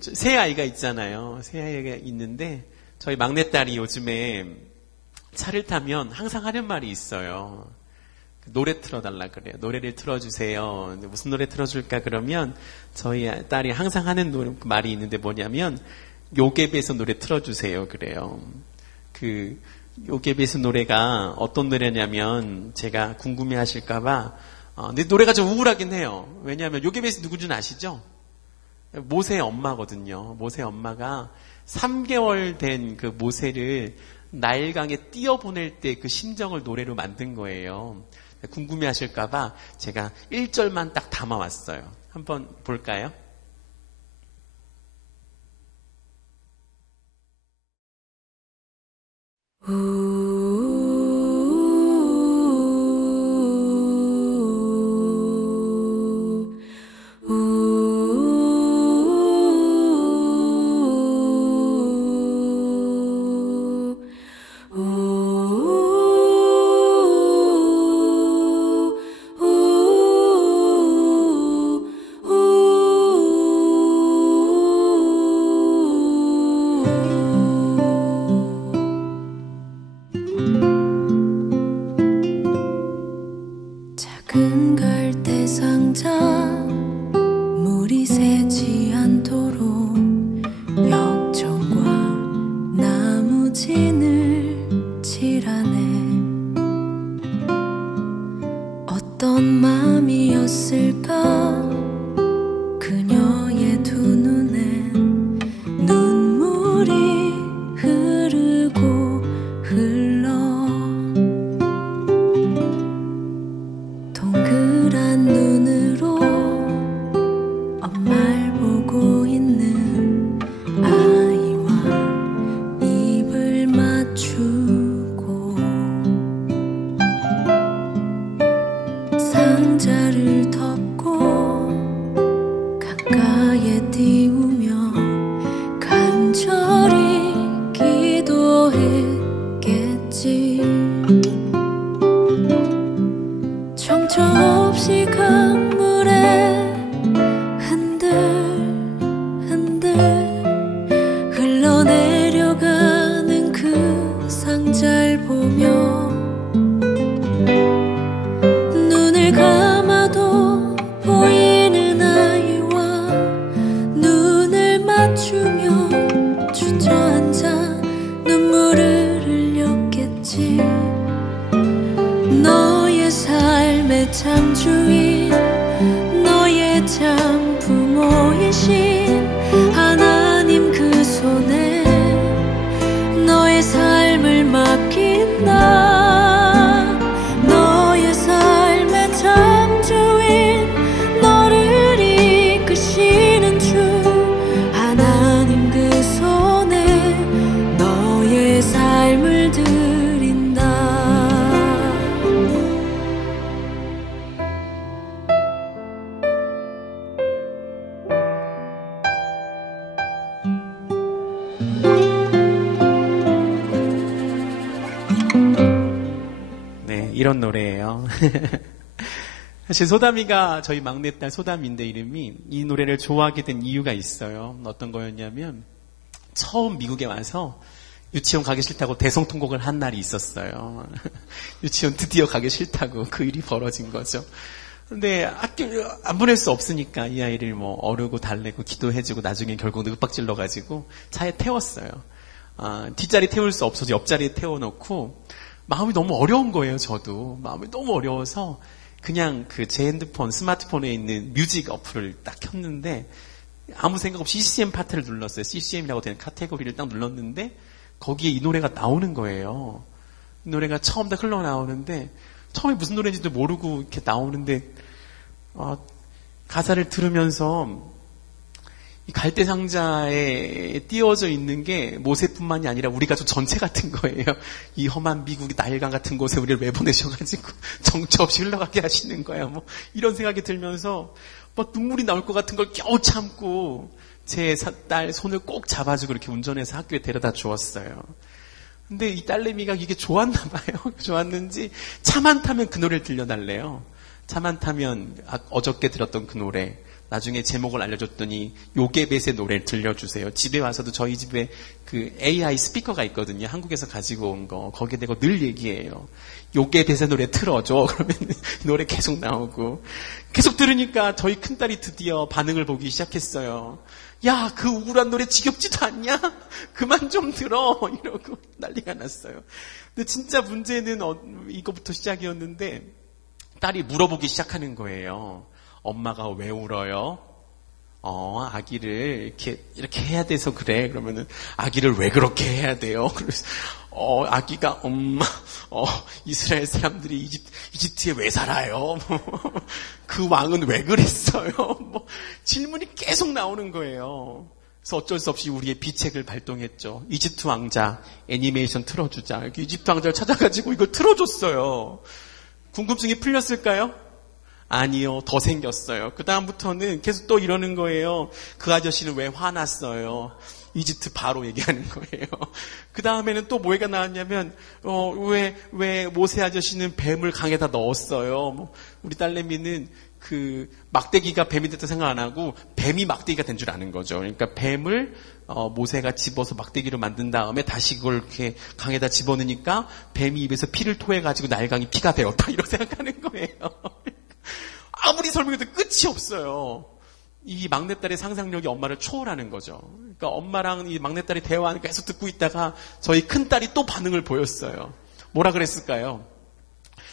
새 아이가 있잖아요. 새 아이가 있는데 저희 막내딸이 요즘에 차를 타면 항상 하는 말이 있어요. 노래 틀어달라 그래요. 노래를 틀어주세요. 무슨 노래 틀어줄까 그러면 저희 딸이 항상 하는 말이 있는데 뭐냐면 요괴배에서 노래 틀어주세요 그래요. 요괴배에서 노래가 어떤 노래냐면 제가 궁금해하실까봐 근데 노래가 좀 우울하긴 해요. 왜냐하면 요괴배에서 누군지 아시죠? 모세의 엄마거든요. 모세의 엄마가 3개월 된 그 모세를 나일강에 띄어보낼 때 그 심정을 노래로 만든 거예요. 궁금해 하실까봐 제가 1절만 딱 담아왔어요. 한번 볼까요? 작은 갈대 상자 물이 새지 않도록 역청과 나무진을 칠하네. 어떤 맘이었을까 그녀의 두 눈엔 눈물이 흐르고 흘러 동그란 눈으로 엄마를 보고 있는 아이와 입을 맞추고 상자를 덮고 가까이에 띄우며 간절히 기도했겠지. 정처 없이 강물에 흔들흔들 흘러내려가는 그 상자를 보며 눈을 감아도 보이는 아이와 눈을 맞추며 주저앉아 눈물을 흘렸겠지. 너의 삶의 참 주인 너의 참 부모이신 하나님 그 손에 너의 삶을 맡긴다. 너의 삶의 참 주인 너를 이끄시는 주 하나님 그 손에 너의 삶을 드린다. 네, 이런 노래예요. 사실 소담이가 저희 막내딸 소담인데 이름이 이 노래를 좋아하게 된 이유가 있어요. 어떤 거였냐면 처음 미국에 와서 유치원 가기 싫다고 대성통곡을 한 날이 있었어요. 유치원 드디어 가기 싫다고 그 일이 벌어진 거죠. 근데 학교 안 보낼 수 없으니까 이 아이를 뭐 어르고 달래고 기도해주고 나중에 결국 윽박질러가지고 차에 태웠어요. 뒷자리 태울 수 없어서 옆자리에 태워놓고 마음이 너무 어려운 거예요. 저도 마음이 너무 어려워서 그냥 제 핸드폰 스마트폰에 있는 뮤직 어플을 딱 켰는데 아무 생각 없이 CCM 파트를 눌렀어요. CCM이라고 되는 카테고리를 딱 눌렀는데 거기에 이 노래가 나오는 거예요. 이 노래가 처음 다 흘러나오는데 처음에 무슨 노래인지도 모르고 이렇게 나오는데 가사를 들으면서 이 갈대 상자에 띄워져 있는 게 모세뿐만이 아니라 우리 가족 전체 같은 거예요. 이 험한 미국의 나일강 같은 곳에 우리를 왜 보내셔가지고 정처 없이 흘러가게 하시는 거야. 뭐 이런 생각이 들면서 막 눈물이 나올 것 같은 걸 겨우 참고 제 딸 손을 꼭 잡아주고 이렇게 운전해서 학교에 데려다 주었어요. 근데 이 딸내미가 이게 좋았나 봐요. 좋았는지 차만 타면 그 노래를 들려달래요. 차만 타면 어저께 들었던 그 노래 나중에 제목을 알려줬더니 요게벳의 노래를 들려주세요. 집에 와서도 저희 집에 그 AI 스피커가 있거든요. 한국에서 가지고 온 거. 거기에 대고 늘 얘기해요. 요게벳의 노래 틀어줘. 그러면 노래 계속 나오고. 계속 들으니까 저희 큰딸이 드디어 반응을 보기 시작했어요. 야, 그 우울한 노래 지겹지도 않냐? 그만 좀 들어. 이러고 난리가 났어요. 근데 진짜 문제는 이거부터 시작이었는데 딸이 물어보기 시작하는 거예요. 엄마가 왜 울어요? 아기를 이렇게 해야 돼서 그래. 그러면은 아기를 왜 그렇게 해야 돼요? 그래서 아기가 엄마, 이스라엘 사람들이 이집트에 왜 살아요? 그 왕은 왜 그랬어요? 질문이 계속 나오는 거예요. 그래서 어쩔 수 없이 우리의 비책을 발동했죠. 이집트 왕자 애니메이션 틀어주자. 이집트 왕자를 찾아가지고 이걸 틀어줬어요. 궁금증이 풀렸을까요? 아니요, 더 생겼어요. 그 다음부터는 계속 또 이러는 거예요. 그 아저씨는 왜 화났어요? 이집트 바로 얘기하는 거예요. 그 다음에는 또 뭐가 나왔냐면, 왜 모세 아저씨는 뱀을 강에다 넣었어요? 우리 딸내미는 그 막대기가 뱀이 됐다 생각 안 하고 뱀이 막대기가 된 줄 아는 거죠. 그러니까 뱀을 모세가 집어서 막대기로 만든 다음에 다시 그걸 이렇게 강에다 집어넣으니까 뱀이 입에서 피를 토해가지고 날강이 피가 되었다. 이렇게 생각하는 거예요. 아무리 설명해도 끝이 없어요. 이 막내딸의 상상력이 엄마를 초월하는 거죠. 그러니까 엄마랑 이 막내딸이 대화하는 거 계속 듣고 있다가 저희 큰딸이 또 반응을 보였어요. 뭐라 그랬을까요?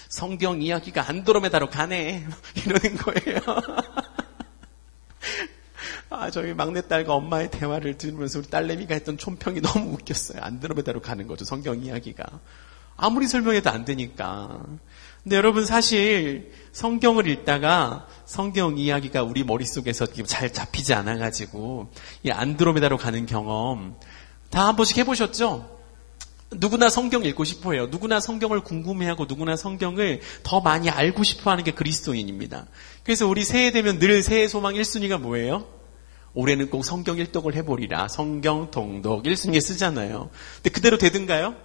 성경 이야기가 안드로메다로 가네. 이러는 거예요. 저희 막내딸과 엄마의 대화를 들으면서 우리 딸내미가 했던 촌평이 너무 웃겼어요. 안드로메다로 가는 거죠. 성경 이야기가. 아무리 설명해도 안 되니까. 근데 여러분 사실 성경을 읽다가 성경 이야기가 우리 머릿속에서 잘 잡히지 않아가지고 이 안드로메다로 가는 경험 다 한 번씩 해보셨죠? 누구나 성경 읽고 싶어해요. 누구나 성경을 궁금해하고 누구나 성경을 더 많이 알고 싶어하는 게 그리스도인입니다. 그래서 우리 새해 되면 늘 새해 소망 1순위가 뭐예요? 올해는 꼭 성경 일독을 해보리라. 성경 통독 1순위에 쓰잖아요. 근데 그대로 되든가요?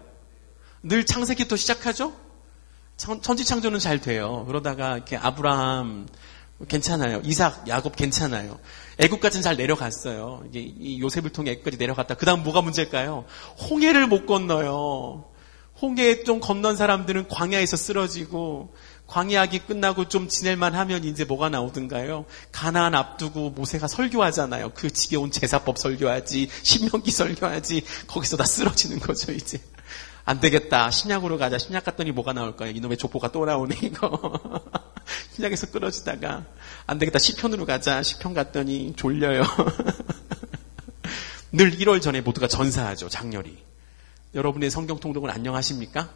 늘 창세기부터 시작하죠? 천지창조는 잘 돼요. 그러다가 이렇게 아브라함 괜찮아요. 이삭, 야곱 괜찮아요. 애국까지는 잘 내려갔어요. 이게 이 요셉을 통해 애국까지 내려갔다. 그 다음 뭐가 문제일까요? 홍해를 못 건너요. 홍해 좀 건넌 사람들은 광야에서 쓰러지고 광야하기 끝나고 좀 지낼만 하면 이제 뭐가 나오든가요? 가나안 앞두고 모세가 설교하잖아요. 그 지겨운 제사법 설교하지, 신명기 설교하지. 거기서 다 쓰러지는 거죠 이제. 안 되겠다. 신약으로 가자. 신약 갔더니 뭐가 나올까요? 이놈의 족보가 또 나오네, 이거. 신약에서 끊어지다가. 안 되겠다. 시편으로 가자. 시편 갔더니 졸려요. 늘 1월 전에 모두가 전사하죠, 장렬히. 여러분의 성경 통독은 안녕하십니까?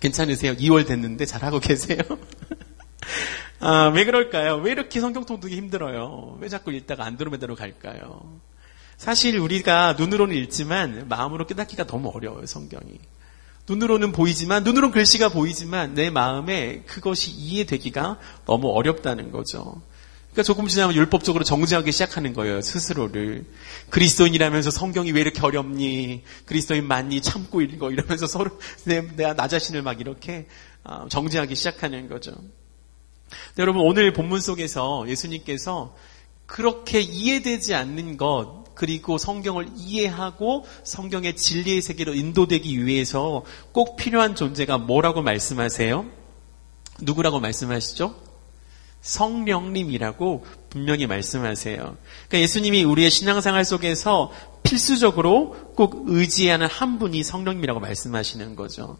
괜찮으세요? 2월 됐는데 잘하고 계세요? 왜 그럴까요? 왜 이렇게 성경 통독이 힘들어요? 왜 자꾸 읽다가 안드로메다로 갈까요? 사실 우리가 눈으로는 읽지만 마음으로 깨닫기가 너무 어려워요, 성경이. 눈으로는 보이지만, 눈으로는 글씨가 보이지만 내 마음에 그것이 이해되기가 너무 어렵다는 거죠. 그러니까 조금 지나면 율법적으로 정죄하기 시작하는 거예요, 스스로를. 그리스도인이라면서 성경이 왜 이렇게 어렵니? 그리스도인 맞니? 참고 읽어. 이러면서 서로 내가 나 자신을 막 이렇게 정죄하기 시작하는 거죠. 여러분, 오늘 본문 속에서 예수님께서 그렇게 이해되지 않는 것, 그리고 성경을 이해하고 성경의 진리의 세계로 인도되기 위해서 꼭 필요한 존재가 뭐라고 말씀하세요? 누구라고 말씀하시죠? 성령님이라고 분명히 말씀하세요. 그러니까 예수님이 우리의 신앙생활 속에서 필수적으로 꼭 의지하는 한 분이 성령님이라고 말씀하시는 거죠.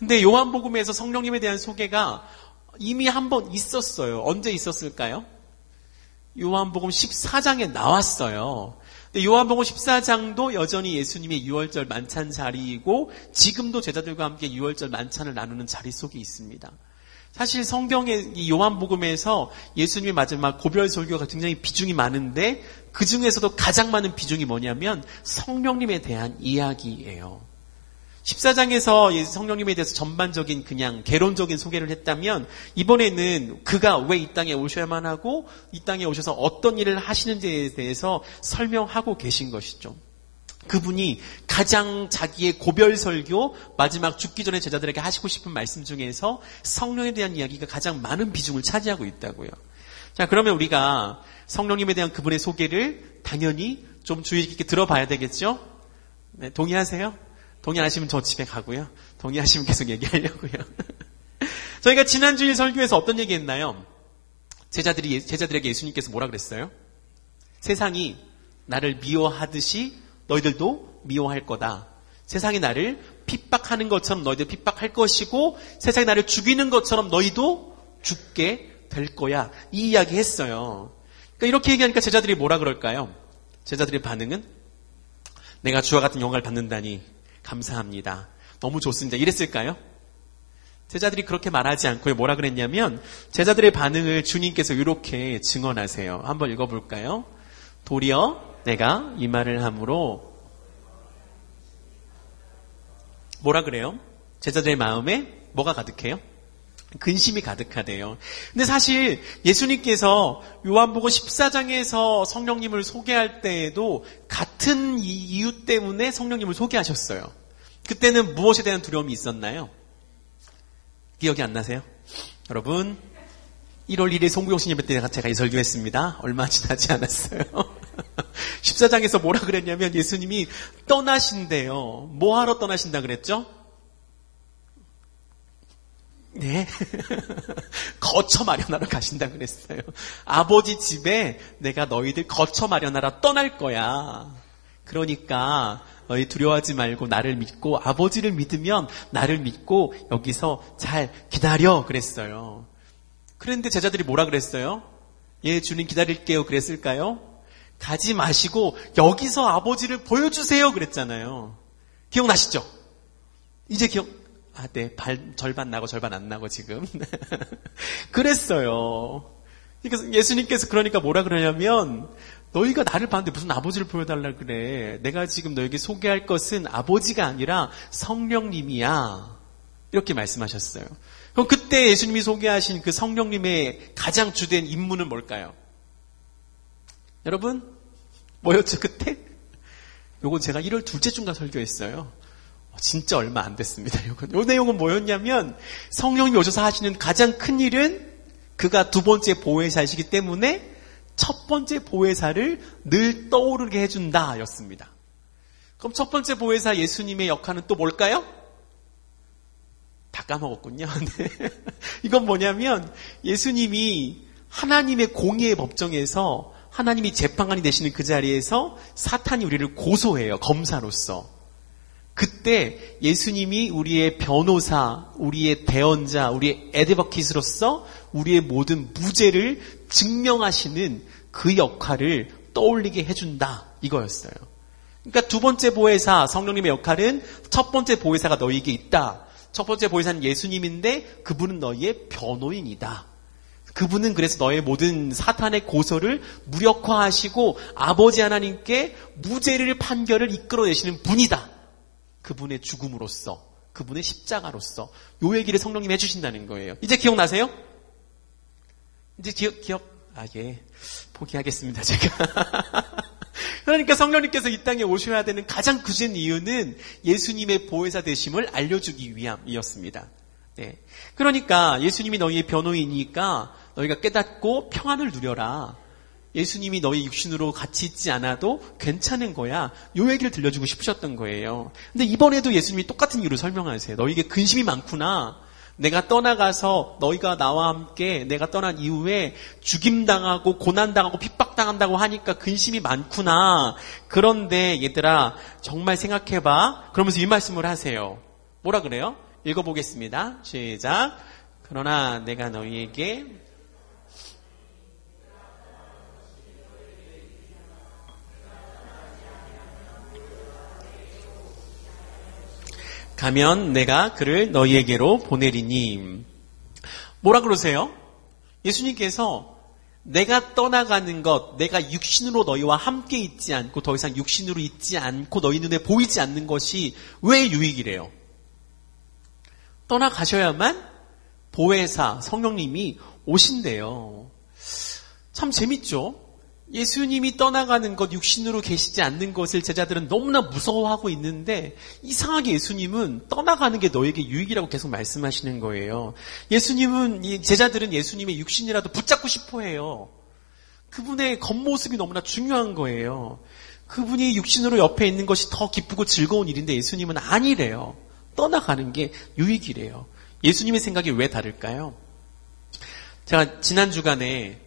근데 요한복음에서 성령님에 대한 소개가 이미 한 번 있었어요. 언제 있었을까요? 요한복음 14장에 나왔어요. 근데 요한복음 14장도 여전히 예수님의 유월절 만찬 자리이고 지금도 제자들과 함께 유월절 만찬을 나누는 자리 속에 있습니다. 사실 성경의 이 요한복음에서 예수님의 마지막 고별 설교가 굉장히 비중이 많은데 그 중에서도 가장 많은 비중이 뭐냐면 성령님에 대한 이야기예요. 14장에서 성령님에 대해서 전반적인 그냥 개론적인 소개를 했다면 이번에는 그가 왜 이 땅에 오셔야만 하고 이 땅에 오셔서 어떤 일을 하시는지에 대해서 설명하고 계신 것이죠. 그분이 가장 자기의 고별 설교 마지막 죽기 전에 제자들에게 하시고 싶은 말씀 중에서 성령에 대한 이야기가 가장 많은 비중을 차지하고 있다고요. 자, 그러면 우리가 성령님에 대한 그분의 소개를 당연히 좀 주의 깊게 들어봐야 되겠죠? 네, 동의하세요? 동의하시면 저 집에 가고요. 동의하시면 계속 얘기하려고요. 저희가 지난 주일 설교에서 어떤 얘기했나요? 제자들에게 예수님께서 뭐라 그랬어요? 세상이 나를 미워하듯이 너희들도 미워할 거다. 세상이 나를 핍박하는 것처럼 너희들 핍박할 것이고 세상이 나를 죽이는 것처럼 너희도 죽게 될 거야. 이 이야기 했어요. 그러니까 이렇게 얘기하니까 제자들이 뭐라 그럴까요? 제자들의 반응은 내가 주와 같은 영광을 받는다니 감사합니다. 너무 좋습니다. 이랬을까요? 제자들이 그렇게 말하지 않고 뭐라 그랬냐면 제자들의 반응을 주님께서 이렇게 증언하세요. 한번 읽어볼까요? 도리어 내가 이 말을 함으로 뭐라 그래요? 제자들의 마음에 뭐가 가득해요? 근심이 가득하대요. 근데 사실 예수님께서 요한복음 14장에서 성령님을 소개할 때에도 같은 이유 때문에 성령님을 소개하셨어요. 그때는 무엇에 대한 두려움이 있었나요? 기억이 안 나세요? 여러분 1월 1일 송구영신 예배 때 제가 이 설교했습니다. 얼마 지나지 않았어요. 14장에서 뭐라 그랬냐면 예수님이 떠나신대요. 뭐하러 떠나신다 그랬죠? 네. 거처 마련하러 가신다 그랬어요. 아버지 집에 내가 너희들 거처 마련하러 떠날 거야. 그러니까 너희 두려워하지 말고 나를 믿고 아버지를 믿으면 나를 믿고 여기서 잘 기다려 그랬어요. 그런데 제자들이 뭐라 그랬어요? 예, 주님 기다릴게요 그랬을까요? 가지 마시고 여기서 아버지를 보여주세요 그랬잖아요. 기억나시죠? 이제 네, 절반 나고 절반 안 나고 지금. 그랬어요. 그러니까 예수님께서 그러니까 뭐라 그러냐면 너희가 나를 봤는데 무슨 아버지를 보여달라 그래. 내가 지금 너에게 소개할 것은 아버지가 아니라 성령님이야. 이렇게 말씀하셨어요. 그럼 그때 예수님이 소개하신 그 성령님의 가장 주된 임무는 뭘까요? 여러분 뭐였죠 그때? 요건 제가 1월 둘째 주인가 설교했어요. 진짜 얼마 안 됐습니다. 요 내용은 뭐였냐면 성령님이 오셔서 하시는 가장 큰 일은 그가 두 번째 보혜사이시기 때문에 첫 번째 보혜사를 늘 떠오르게 해준다 였습니다. 그럼 첫 번째 보혜사 예수님의 역할은 또 뭘까요? 다 까먹었군요. 네. 이건 뭐냐면 예수님이 하나님의 공의의 법정에서 하나님이 재판관이 되시는 그 자리에서 사탄이 우리를 고소해요. 검사로서. 그때 예수님이 우리의 변호사, 우리의 대언자, 우리의 애드버킷으로서 우리의 모든 무죄를 증명하시는 그 역할을 떠올리게 해준다. 이거였어요. 그러니까 두 번째 보혜사 성령님의 역할은 첫 번째 보혜사가 너희에게 있다. 첫 번째 보혜사는 예수님인데 그분은 너희의 변호인이다. 그분은 그래서 너의 모든 사탄의 고소를 무력화하시고 아버지 하나님께 무죄를 판결을 이끌어내시는 분이다. 그분의 죽음으로써, 그분의 십자가로서 요 얘기를 성령님이 해주신다는 거예요. 이제 기억나세요? 이제 예, 포기하겠습니다 제가. 그러니까 성령님께서 이 땅에 오셔야 되는 가장 굳은 이유는 예수님의 보혜사 되심을 알려주기 위함이었습니다. 네. 그러니까 예수님이 너희의 변호인이니까 너희가 깨닫고 평안을 누려라. 예수님이 너희 육신으로 같이 있지 않아도 괜찮은 거야. 요 얘기를 들려주고 싶으셨던 거예요. 근데 이번에도 예수님이 똑같은 이유로 설명하세요. 너희에게 근심이 많구나. 내가 떠나가서 너희가 나와 함께 내가 떠난 이후에 죽임당하고 고난당하고 핍박당한다고 하니까 근심이 많구나. 그런데 얘들아 정말 생각해봐. 그러면서 이 말씀을 하세요. 뭐라 그래요? 읽어보겠습니다. 시작. 그러나 내가 너희에게 가면 내가 그를 너희에게로 보내리니. 뭐라 그러세요? 예수님께서 내가 떠나가는 것, 내가 육신으로 너희와 함께 있지 않고 더 이상 육신으로 있지 않고 너희 눈에 보이지 않는 것이 왜 유익이래요? 떠나가셔야만 보혜사, 성령님이 오신대요. 참 재밌죠? 예수님이 떠나가는 것, 육신으로 계시지 않는 것을 제자들은 너무나 무서워하고 있는데 이상하게 예수님은 떠나가는 게 너에게 유익이라고 계속 말씀하시는 거예요. 제자들은 예수님의 육신이라도 붙잡고 싶어 해요. 그분의 겉모습이 너무나 중요한 거예요. 그분이 육신으로 옆에 있는 것이 더 기쁘고 즐거운 일인데 예수님은 아니래요. 떠나가는 게 유익이래요. 예수님의 생각이 왜 다를까요? 제가 지난 주간에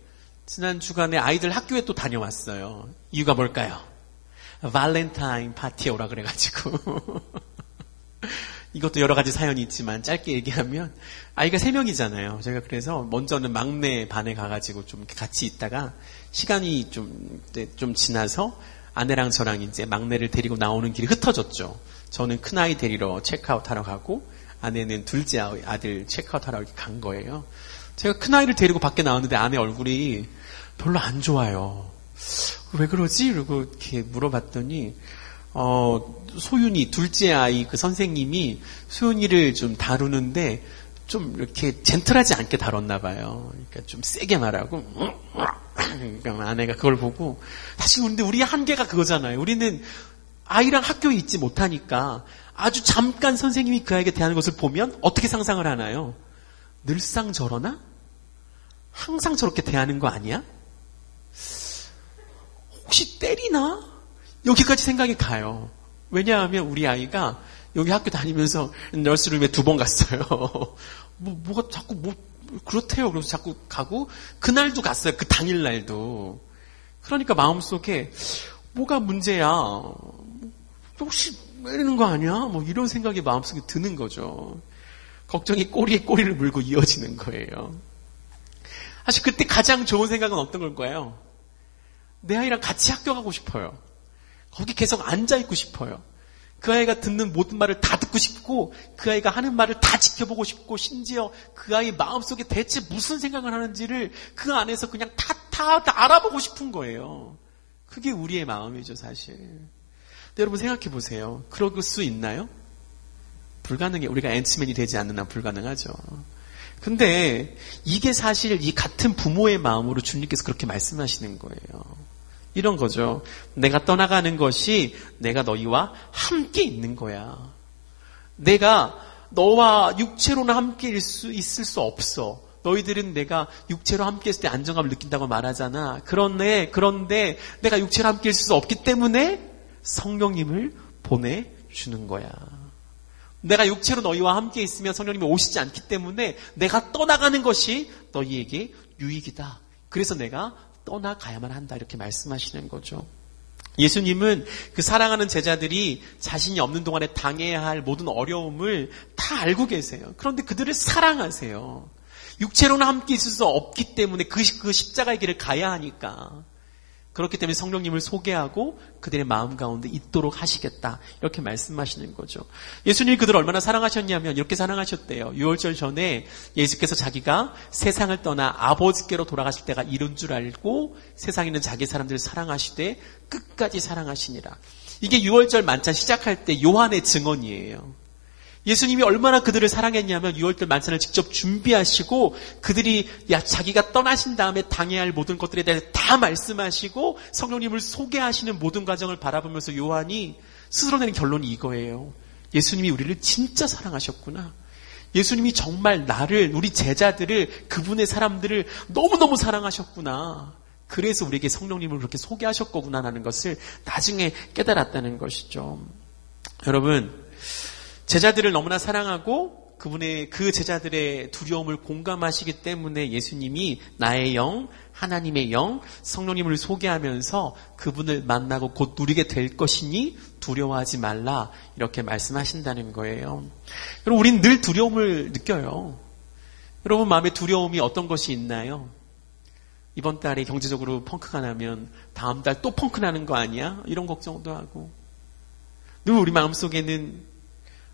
아이들 학교에 또 다녀왔어요. 이유가 뭘까요? 발렌타인 파티에 오라 그래가지고 이것도 여러 가지 사연이 있지만 짧게 얘기하면 아이가 3명이잖아요. 제가 그래서 먼저는 막내 반에 가가지고 좀 같이 있다가 시간이 좀 지나서 아내랑 저랑 이제 막내를 데리고 나오는 길이 흩어졌죠. 저는 큰아이 데리러 체크아웃하러 가고 아내는 둘째 아들 체크아웃하러 이렇게 간 거예요. 제가 큰아이를 데리고 밖에 나왔는데 아내 얼굴이 별로 안 좋아요. 왜 그러지? 그리고 이렇게 물어봤더니 소윤이 둘째 아이 그 선생님이 소윤이를 좀 다루는데 좀 이렇게 젠틀하지 않게 다뤘나 봐요. 그러니까 좀 세게 말하고 그러니까 아내가 그걸 보고 사실 근데 우리의 한계가 그거잖아요. 우리는 아이랑 학교에 있지 못하니까 아주 잠깐 선생님이 그 아이에게 대하는 것을 보면 어떻게 상상을 하나요? 늘상 저러나? 항상 저렇게 대하는 거 아니야? 혹시 때리나? 여기까지 생각이 가요. 왜냐하면 우리 아이가 여기 학교 다니면서 너스룸에 2번 갔어요. 뭐가 자꾸 그렇대요. 그래서 자꾸 가고 그날도 갔어요. 그 당일날도. 그러니까 마음속에 뭐가 문제야? 혹시 이러는 거 아니야? 뭐 이런 생각이 마음속에 드는 거죠. 걱정이 꼬리에 꼬리를 물고 이어지는 거예요. 사실 그때 가장 좋은 생각은 어떤 걸까요? 내 아이랑 같이 학교 가고 싶어요. 거기 계속 앉아있고 싶어요. 그 아이가 듣는 모든 말을 다 듣고 싶고 그 아이가 하는 말을 다 지켜보고 싶고 심지어 그 아이 마음속에 대체 무슨 생각을 하는지를 그 안에서 그냥 다 알아보고 싶은 거예요. 그게 우리의 마음이죠, 사실. 근데 여러분 생각해 보세요. 그럴 수 있나요? 불가능해. 우리가 앤츠맨이 되지 않는 한 불가능하죠. 근데 이게 사실 이 같은 부모의 마음으로 주님께서 그렇게 말씀하시는 거예요. 이런 거죠. 내가 떠나가는 것이 내가 너희와 함께 있는 거야. 내가 너와 육체로는 함께 있을 수 없어. 너희들은 내가 육체로 함께 있을 때 안정감을 느낀다고 말하잖아. 그런데 내가 육체로 함께 있을 수 없기 때문에 성령님을 보내주는 거야. 내가 육체로 너희와 함께 있으면 성령님이 오시지 않기 때문에 내가 떠나가는 것이 너희에게 유익이다. 그래서 내가 떠나가야만 한다. 이렇게 말씀하시는 거죠. 예수님은 그 사랑하는 제자들이 자신이 없는 동안에 당해야 할 모든 어려움을 다 알고 계세요. 그런데 그들을 사랑하세요. 육체로는 함께 있을 수 없기 때문에 그 십자가의 길을 가야 하니까. 그렇기 때문에 성령님을 소개하고 그들의 마음 가운데 있도록 하시겠다. 이렇게 말씀하시는 거죠. 예수님이 그들을 얼마나 사랑하셨냐면 이렇게 사랑하셨대요. 유월절 전에 예수께서 자기가 세상을 떠나 아버지께로 돌아가실 때가 이른 줄 알고 세상에 있는 자기 사람들을 사랑하시되 끝까지 사랑하시니라. 이게 유월절 만찬 시작할 때 요한의 증언이에요. 예수님이 얼마나 그들을 사랑했냐면 유월절 만찬을 직접 준비하시고 그들이 자기가 떠나신 다음에 당해야 할 모든 것들에 대해서 다 말씀하시고 성령님을 소개하시는 모든 과정을 바라보면서 요한이 스스로 내는 결론이 이거예요. 예수님이 우리를 진짜 사랑하셨구나. 예수님이 정말 우리 제자들을, 그분의 사람들을 너무너무 사랑하셨구나. 그래서 우리에게 성령님을 그렇게 소개하셨구나라는 것을 나중에 깨달았다는 것이죠. 여러분, 제자들을 너무나 사랑하고 그 제자들의 두려움을 공감하시기 때문에 예수님이 나의 영, 하나님의 영, 성령님을 소개하면서 그분을 만나고 곧 누리게 될 것이니 두려워하지 말라 이렇게 말씀하신다는 거예요. 여러분, 우린 늘 두려움을 느껴요. 여러분 마음에 두려움이 어떤 것이 있나요? 이번 달에 경제적으로 펑크가 나면 다음 달 또 펑크 나는 거 아니야? 이런 걱정도 하고. 늘 우리 마음속에는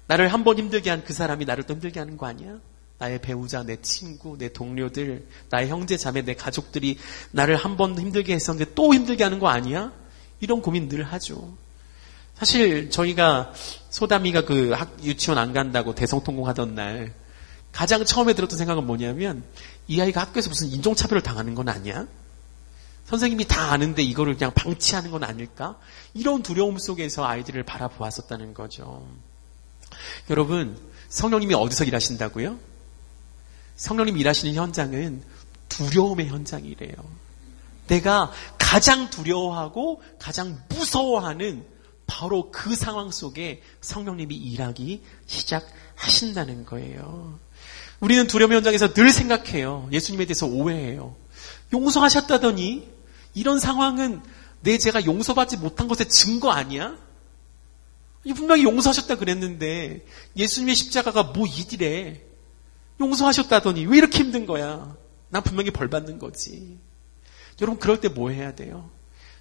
나를 한 번 힘들게 한 그 사람이 나를 또 힘들게 하는 거 아니야? 나의 배우자, 내 친구, 내 동료들, 나의 형제, 자매, 내 가족들이 나를 한 번 힘들게 했었는데 또 힘들게 하는 거 아니야? 이런 고민 늘 하죠. 사실 저희가 소담이가 유치원 안 간다고 대성통곡하던 날 가장 처음에 들었던 생각은 뭐냐면 이 아이가 학교에서 무슨 인종차별을 당하는 건 아니야? 선생님이 다 아는데 이거를 그냥 방치하는 건 아닐까? 이런 두려움 속에서 아이들을 바라보았었다는 거죠. 여러분, 성령님이 어디서 일하신다고요? 성령님이 일하시는 현장은 두려움의 현장이래요. 내가 가장 두려워하고 가장 무서워하는 바로 그 상황 속에 성령님이 일하기 시작하신다는 거예요. 우리는 두려움 현장에서 늘 생각해요. 예수님에 대해서 오해해요. 용서하셨다더니 이런 상황은 내 죄가 용서받지 못한 것의 증거 아니야? 분명히 용서하셨다 그랬는데 예수님의 십자가가 뭐 이디래? 용서하셨다더니 왜 이렇게 힘든 거야? 난 분명히 벌 받는 거지. 여러분 그럴 때 뭐 해야 돼요?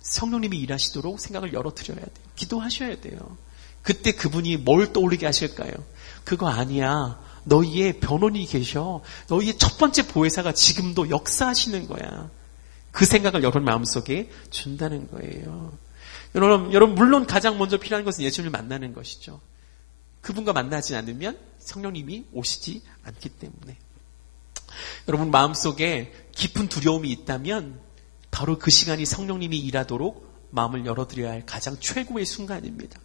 성령님이 일하시도록 생각을 열어드려야 돼요. 기도하셔야 돼요. 그때 그분이 뭘 떠올리게 하실까요? 그거 아니야. 너희의 변호인이 계셔. 너희의 첫 번째 보혜사가 지금도 역사하시는 거야. 그 생각을 여러분 마음속에 준다는 거예요. 여러분 물론 가장 먼저 필요한 것은 예수님을 만나는 것이죠. 그분과 만나지 않으면 성령님이 오시지 않기 때문에. 여러분 마음속에 깊은 두려움이 있다면 바로 그 시간이 성령님이 일하도록 마음을 열어드려야 할 가장 최고의 순간입니다.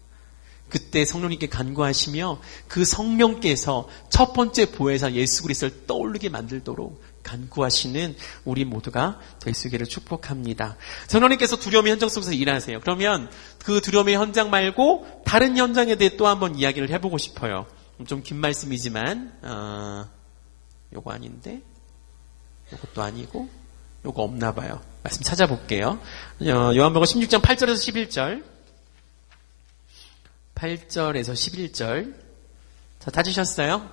그때 성령님께 간구하시며 그 성령께서 첫 번째 보혜사 예수 그리스도를 떠올리게 만들도록 간구하시는 우리 모두가 될 수 있기를 축복합니다. 성령님께서 두려움의 현장 속에서 일하세요. 그러면 그 두려움의 현장 말고 다른 현장에 대해 또 한번 이야기를 해보고 싶어요. 좀 긴 말씀이지만 요거 아닌데 요것도 아니고 요거 없나 봐요. 말씀 찾아볼게요. 요한복음 16장 8절에서 11절 8절에서 11절 자, 찾으셨어요?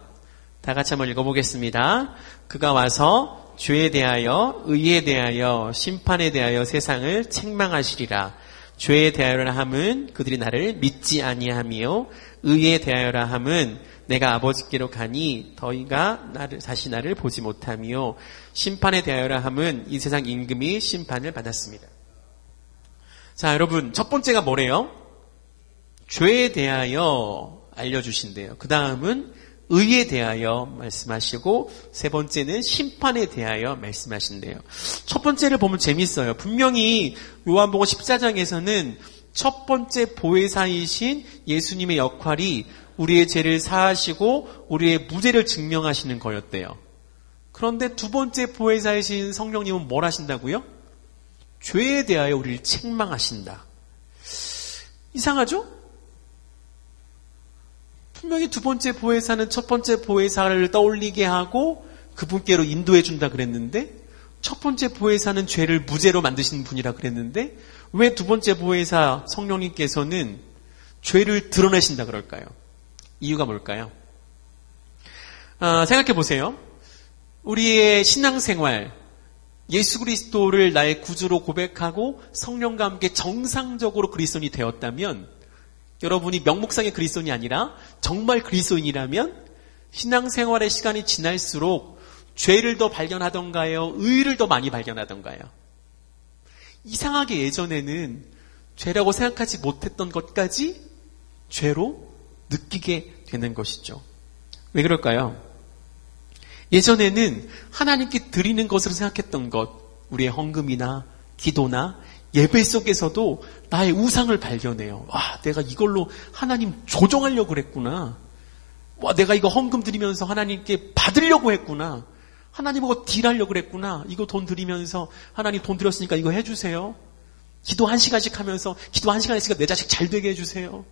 다 같이 한번 읽어보겠습니다. 그가 와서 죄에 대하여 의에 대하여 심판에 대하여 세상을 책망하시리라. 죄에 대하여라 함은 그들이 나를 믿지 아니하며 의에 대하여라 함은 내가 아버지께로 가니 너희가 다시 나를 보지 못하며 심판에 대하여라 함은 이 세상 임금이 심판을 받았습니다. 자, 여러분 첫 번째가 뭐래요? 죄에 대하여 알려주신대요. 그 다음은 의에 대하여 말씀하시고 세 번째는 심판에 대하여 말씀하신대요. 첫 번째를 보면 재밌어요. 분명히 요한복음 14장에서는 첫 번째 보혜사이신 예수님의 역할이 우리의 죄를 사하시고 우리의 무죄를 증명하시는 거였대요. 그런데 두 번째 보혜사이신 성령님은 뭘 하신다고요? 죄에 대하여 우리를 책망하신다. 이상하죠? 분명히 두 번째 보혜사는 첫 번째 보혜사를 떠올리게 하고 그분께로 인도해 준다 그랬는데 첫 번째 보혜사는 죄를 무죄로 만드시는 분이라 그랬는데 왜 두 번째 보혜사 성령님께서는 죄를 드러내신다 그럴까요? 이유가 뭘까요? 생각해 보세요. 우리의 신앙생활, 예수 그리스도를 나의 구주로 고백하고 성령과 함께 정상적으로 그리스도인이 되었다면 여러분이 명목상의 그리스도인이 아니라 정말 그리스도인이라면 신앙생활의 시간이 지날수록 죄를 더 발견하던가요? 의를 더 많이 발견하던가요? 이상하게 예전에는 죄라고 생각하지 못했던 것까지 죄로 느끼게 되는 것이죠. 왜 그럴까요? 예전에는 하나님께 드리는 것으로 생각했던 것, 우리의 헌금이나 기도나 예배 속에서도 나의 우상을 발견해요. 와, 내가 이걸로 하나님 조정하려고 그랬구나. 와, 내가 이거 헌금 드리면서 하나님께 받으려고 했구나. 하나님하고 딜하려고 그랬구나. 이거 돈 드리면서 하나님 돈 드렸으니까 이거 해주세요. 기도 1시간씩 하면서 기도 1시간 했으니까 내 자식 잘 되게 해주세요.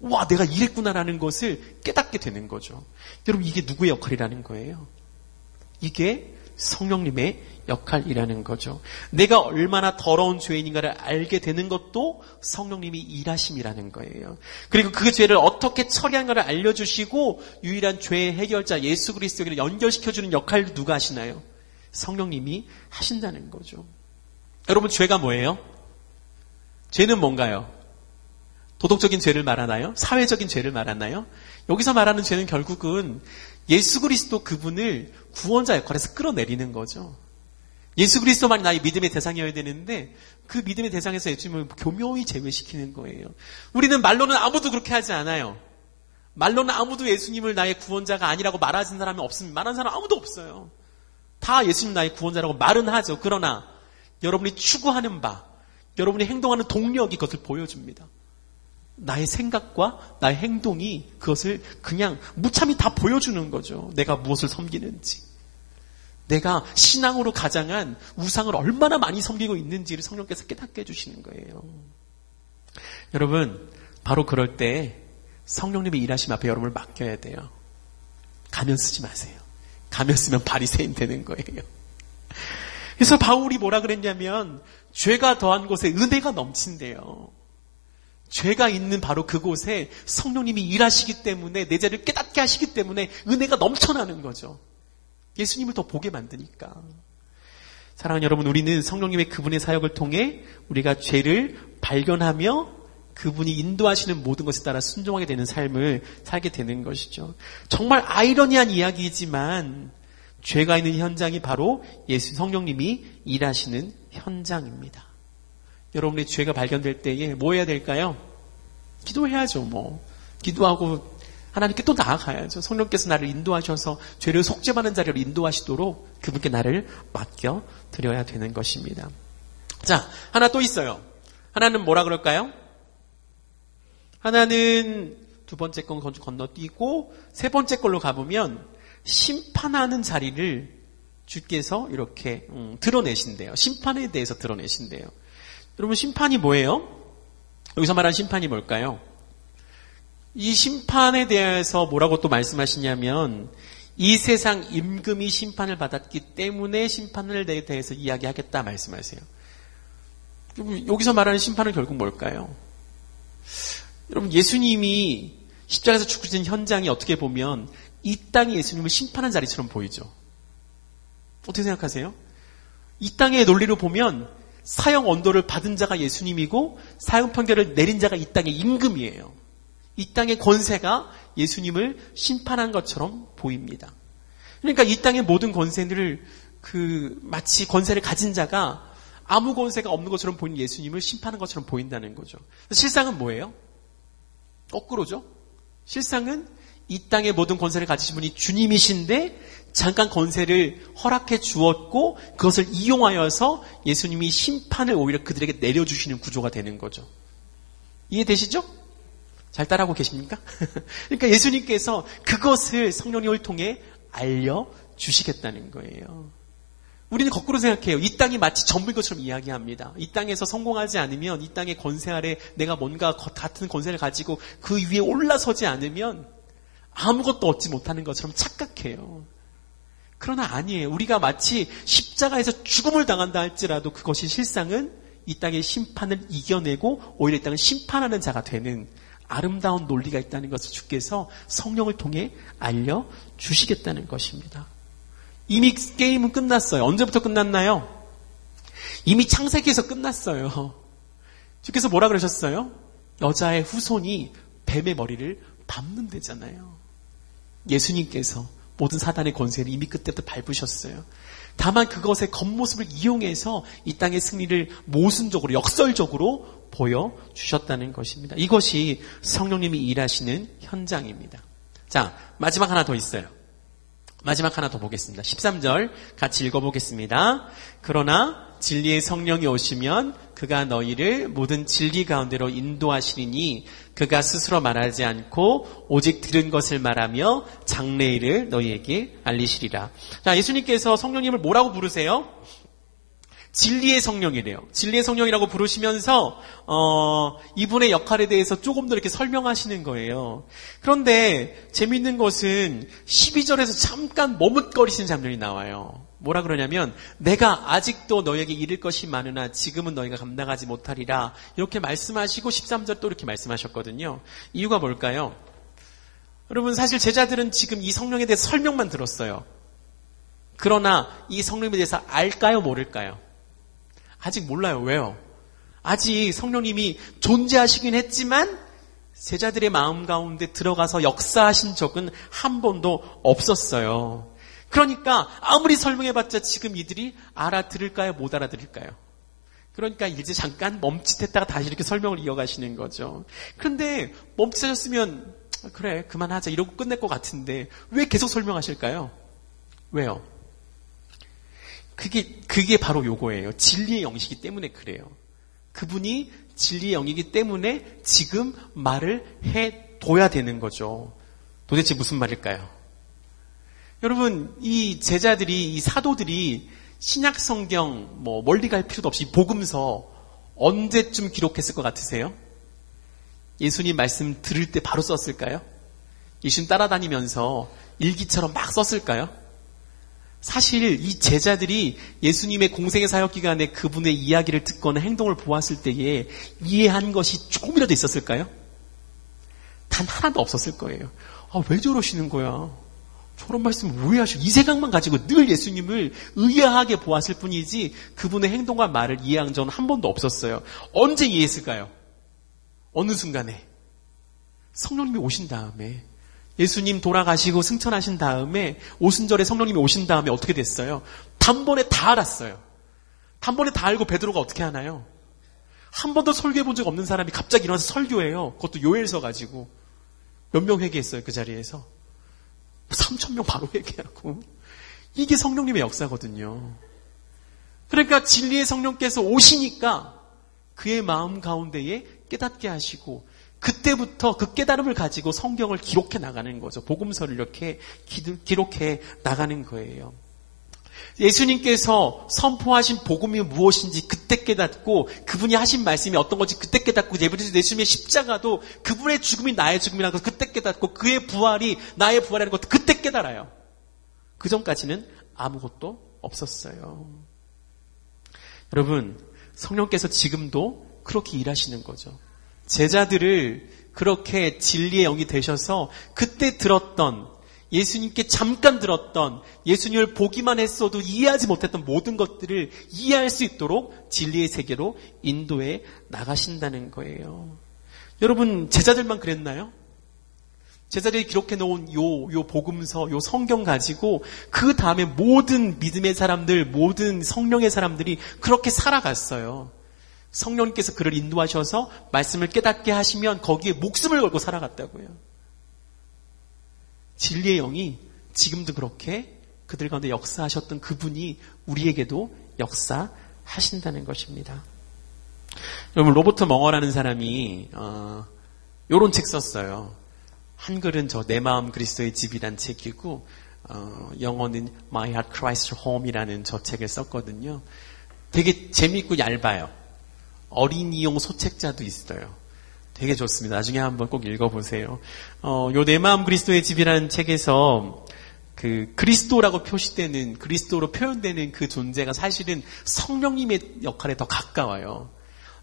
와, 내가 이랬구나라는 것을 깨닫게 되는 거죠. 여러분, 이게 누구의 역할이라는 거예요? 이게 성령님의 역할이라는 거죠. 내가 얼마나 더러운 죄인인가를 알게 되는 것도 성령님이 일하심이라는 거예요. 그리고 그 죄를 어떻게 처리하는가를 알려주시고 유일한 죄의 해결자 예수 그리스도를 연결시켜주는 역할을 누가 하시나요? 성령님이 하신다는 거죠. 여러분, 죄가 뭐예요? 죄는 뭔가요? 도덕적인 죄를 말하나요? 사회적인 죄를 말하나요? 여기서 말하는 죄는 결국은 예수 그리스도 그분을 구원자 역할에서 끌어내리는 거죠. 예수 그리스도만이 나의 믿음의 대상이어야 되는데 그 믿음의 대상에서 예수님을 교묘히 제외시키는 거예요. 우리는 말로는 아무도 그렇게 하지 않아요. 말로는 아무도 예수님을 나의 구원자가 아니라고 말하는 사람이 없습니다. 말하는 사람 아무도 없어요. 다 예수님 나의 구원자라고 말은 하죠. 그러나 여러분이 추구하는 바, 여러분이 행동하는 동력이 그것을 보여줍니다. 나의 생각과 나의 행동이 그것을 그냥 무참히 다 보여주는 거죠. 내가 무엇을 섬기는지. 내가 신앙으로 가장한 우상을 얼마나 많이 섬기고 있는지를 성령께서 깨닫게 해주시는 거예요. 여러분, 바로 그럴 때 성령님의 일하심 앞에 여러분을 맡겨야 돼요. 가면 쓰지 마세요. 가면 쓰면 바리새인 되는 거예요. 그래서 바울이 뭐라 그랬냐면 죄가 더한 곳에 은혜가 넘친대요. 죄가 있는 바로 그곳에 성령님이 일하시기 때문에 내 죄를 깨닫게 하시기 때문에 은혜가 넘쳐나는 거죠. 예수님을 더 보게 만드니까. 사랑하는 여러분, 우리는 성령님의 그분의 사역을 통해 우리가 죄를 발견하며 그분이 인도하시는 모든 것에 따라 순종하게 되는 삶을 살게 되는 것이죠. 정말 아이러니한 이야기이지만 죄가 있는 현장이 바로 예수 성령님이 일하시는 현장입니다. 여러분의 죄가 발견될 때에 뭐 해야 될까요? 기도해야죠. 기도하고 하나님께 또 나아가야죠. 성령께서 나를 인도하셔서 죄를 속죄받는 자리로 인도하시도록 그분께 나를 맡겨 드려야 되는 것입니다. 자, 하나 또 있어요. 하나는 뭐라 그럴까요? 하나는 두 번째 건 건너뛰고 세 번째 걸로 가보면 심판하는 자리를 주께서 이렇게 드러내신대요. 심판에 대해서 드러내신대요. 여러분, 심판이 뭐예요? 여기서 말하는 심판이 뭘까요? 이 심판에 대해서 뭐라고 또 말씀하시냐면 이 세상 임금이 심판을 받았기 때문에 심판을 대해서 이야기하겠다 말씀하세요. 여기서 말하는 심판은 결국 뭘까요? 여러분, 예수님이 십자가에서 죽으신 현장이 어떻게 보면 이 땅이 예수님을 심판한 자리처럼 보이죠. 어떻게 생각하세요? 이 땅의 논리로 보면 사형 언도를 받은 자가 예수님이고 사형 판결을 내린 자가 이 땅의 임금이에요. 이 땅의 권세가 예수님을 심판한 것처럼 보입니다. 그러니까 이 땅의 모든 권세를 마치 권세를 가진 자가 아무 권세가 없는 것처럼 보이는 예수님을 심판한 것처럼 보인다는 거죠. 실상은 뭐예요? 거꾸로죠. 실상은 이 땅의 모든 권세를 가지신 분이 주님이신데 잠깐 권세를 허락해 주었고 그것을 이용하여서 예수님이 심판을 오히려 그들에게 내려주시는 구조가 되는 거죠. 이해되시죠? 잘 따라하고 계십니까? 그러니까 예수님께서 그것을 성령님을 통해 알려주시겠다는 거예요. 우리는 거꾸로 생각해요. 이 땅이 마치 전부인 것처럼 이야기합니다. 이 땅에서 성공하지 않으면 이 땅의 권세 아래 내가 뭔가 같은 권세를 가지고 그 위에 올라서지 않으면 아무것도 얻지 못하는 것처럼 착각해요. 그러나 아니에요. 우리가 마치 십자가에서 죽음을 당한다 할지라도 그것이 실상은 이 땅의 심판을 이겨내고 오히려 이 땅을 심판하는 자가 되는 아름다운 논리가 있다는 것을 주께서 성령을 통해 알려주시겠다는 것입니다. 이미 게임은 끝났어요. 언제부터 끝났나요? 이미 창세기에서 끝났어요. 주께서 뭐라 그러셨어요? 여자의 후손이 뱀의 머리를 밟는다잖아요. 예수님께서 모든 사단의 권세를 이미 그때부터 밟으셨어요. 다만 그것의 겉모습을 이용해서 이 땅의 승리를 모순적으로 역설적으로 보여주셨다는 것입니다. 이것이 성령님이 일하시는 현장입니다. 자, 마지막 하나 더 있어요. 마지막 하나 더 보겠습니다. 13절 같이 읽어보겠습니다. 그러나 진리의 성령이 오시면 그가 너희를 모든 진리 가운데로 인도하시리니 그가 스스로 말하지 않고 오직 들은 것을 말하며 장래일을 너희에게 알리시리라. 자, 예수님께서 성령님을 뭐라고 부르세요? 진리의 성령이래요. 진리의 성령이라고 부르시면서 이분의 역할에 대해서 조금 더 이렇게 설명하시는 거예요. 그런데 재미있는 것은 12절에서 잠깐 머뭇거리시는 장면이 나와요. 뭐라 그러냐면 내가 아직도 너에게 이를 것이 많으나 지금은 너희가 감당하지 못하리라 이렇게 말씀하시고 13절 또 이렇게 말씀하셨거든요. 이유가 뭘까요? 여러분, 사실 제자들은 지금 이 성령에 대해서 설명만 들었어요. 그러나 이 성령에 대해서 알까요? 모를까요? 아직 몰라요. 왜요? 아직 성령님이 존재하시긴 했지만 제자들의 마음 가운데 들어가서 역사하신 적은 한 번도 없었어요. 그러니까 아무리 설명해봤자 지금 이들이 알아들을까요? 못 알아들을까요? 그러니까 이제 잠깐 멈칫했다가 다시 이렇게 설명을 이어가시는 거죠. 그런데 멈칫하셨으면 그래 그만하자 이러고 끝낼 것 같은데 왜 계속 설명하실까요? 왜요? 그게 바로 요거예요. 진리의 영이시기 때문에 그래요. 그분이 진리의 영이기 때문에 지금 말을 해둬야 되는 거죠. 도대체 무슨 말일까요? 여러분, 이 제자들이, 이 사도들이 신약 성경 멀리 갈 필요도 없이 복음서 언제쯤 기록했을 것 같으세요? 예수님 말씀 들을 때 바로 썼을까요? 예수님 따라다니면서 일기처럼 막 썼을까요? 사실 이 제자들이 예수님의 공생의 사역 기간에 그분의 이야기를 듣거나 행동을 보았을 때에 이해한 것이 조금이라도 있었을까요? 단 하나도 없었을 거예요. 왜 저러시는 거야? 저런 말씀을 왜 하시고, 이 생각만 가지고 늘 예수님을 의아하게 보았을 뿐이지 그분의 행동과 말을 이해한 적은 한 번도 없었어요. 언제 이해했을까요? 어느 순간에 성령님이 오신 다음에, 예수님 돌아가시고 승천하신 다음에, 오순절에 성령님이 오신 다음에 어떻게 됐어요? 단번에 다 알았어요. 단번에 다 알고 베드로가 어떻게 하나요? 한 번도 설교해 본 적 없는 사람이 갑자기 일어나서 설교해요. 그것도 요엘서 가지고. 몇 명 회개했어요, 그 자리에서. 3,000명 바로 회개하고. 이게 성령님의 역사거든요. 그러니까 진리의 성령께서 오시니까 그의 마음 가운데에 깨닫게 하시고, 그때부터 그 깨달음을 가지고 성경을 기록해 나가는 거죠. 복음서를 이렇게 기록해 나가는 거예요. 예수님께서 선포하신 복음이 무엇인지 그때 깨닫고, 그분이 하신 말씀이 어떤 건지 그때 깨닫고, 예수님의 십자가도 그분의 죽음이 나의 죽음이라는 것을 그때 깨닫고, 그의 부활이 나의 부활이라는 것도 그때 깨달아요. 그 전까지는 아무것도 없었어요. 여러분, 성령께서 지금도 그렇게 일하시는 거죠. 제자들을 그렇게 진리의 영이 되셔서 그때 들었던, 예수님께 잠깐 들었던, 예수님을 보기만 했어도 이해하지 못했던 모든 것들을 이해할 수 있도록 진리의 세계로 인도해 나가신다는 거예요. 여러분, 제자들만 그랬나요? 제자들이 기록해 놓은 요 복음서, 요 성경 가지고 그 다음에 모든 믿음의 사람들, 모든 성령의 사람들이 그렇게 살아갔어요. 성령님께서 그를 인도하셔서 말씀을 깨닫게 하시면 거기에 목숨을 걸고 살아갔다고요. 진리의 영이 지금도 그렇게 그들 가운데 역사하셨던 그분이 우리에게도 역사하신다는 것입니다. 여러분, 로버트 멍어라는 사람이 요런 책 썼어요. 한글은 내 마음 그리스도의 집이란 책이고, 영어는 My Heart Christ Home이라는 저 책을 썼거든요. 되게 재미있고 얇아요. 어린이용 소책자도 있어요. 되게 좋습니다. 나중에 한번 꼭 읽어보세요. 요 내 마음 그리스도의 집이라는 책에서 그 그리스도라고 표시되는, 그리스도로 표현되는 그 존재가 사실은 성령님의 역할에 더 가까워요.